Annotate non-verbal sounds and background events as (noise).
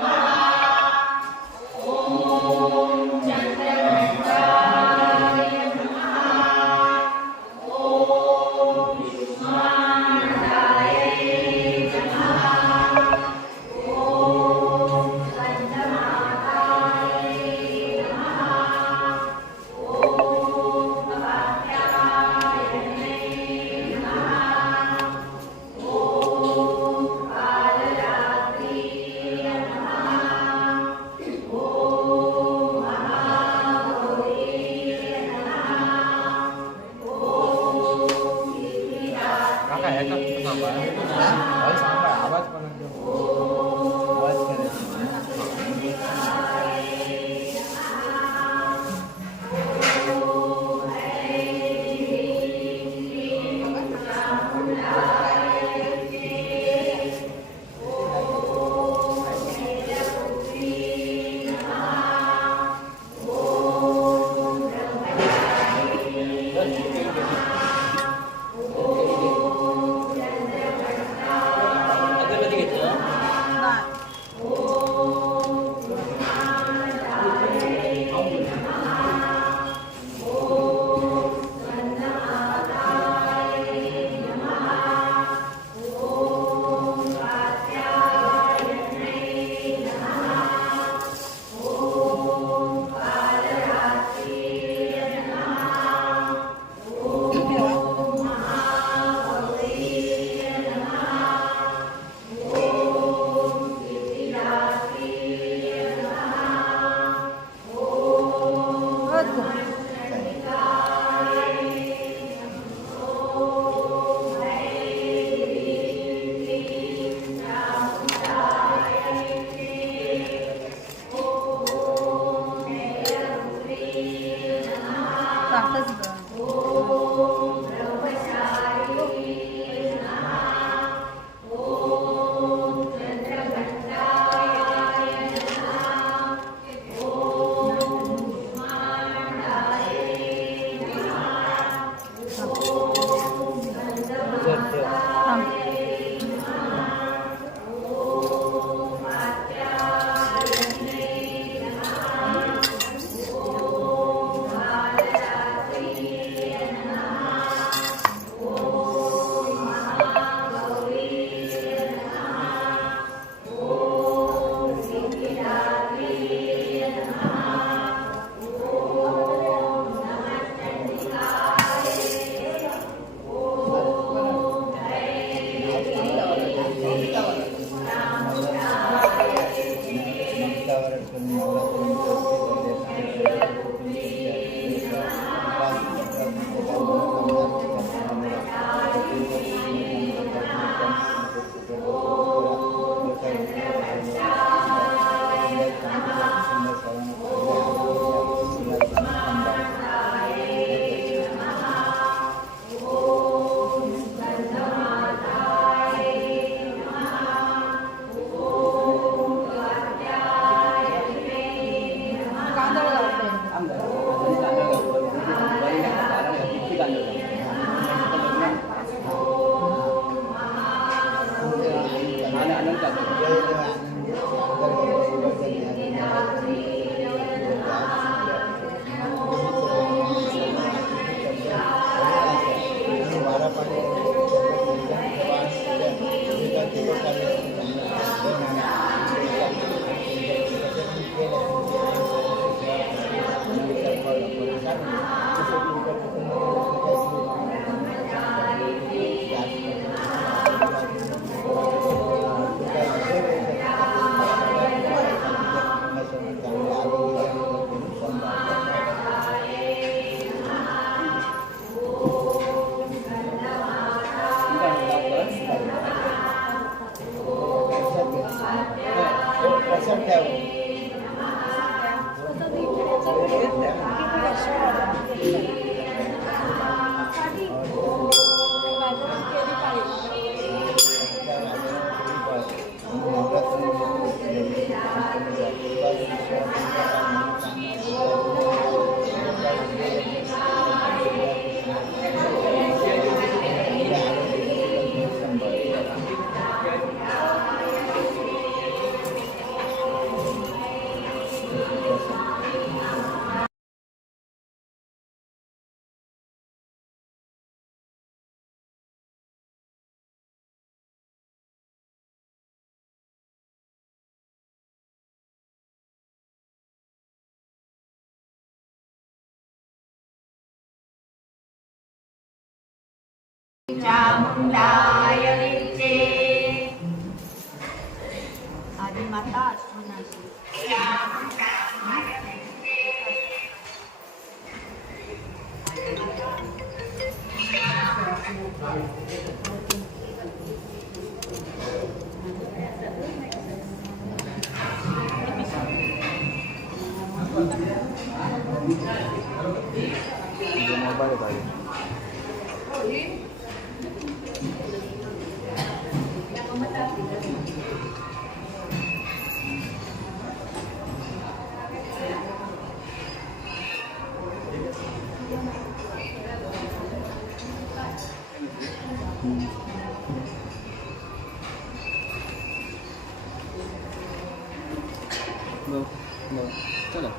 Amen. (laughs) ચામુંડાય વિચે આજે માતા અશ્વના છે. बघ बघ चला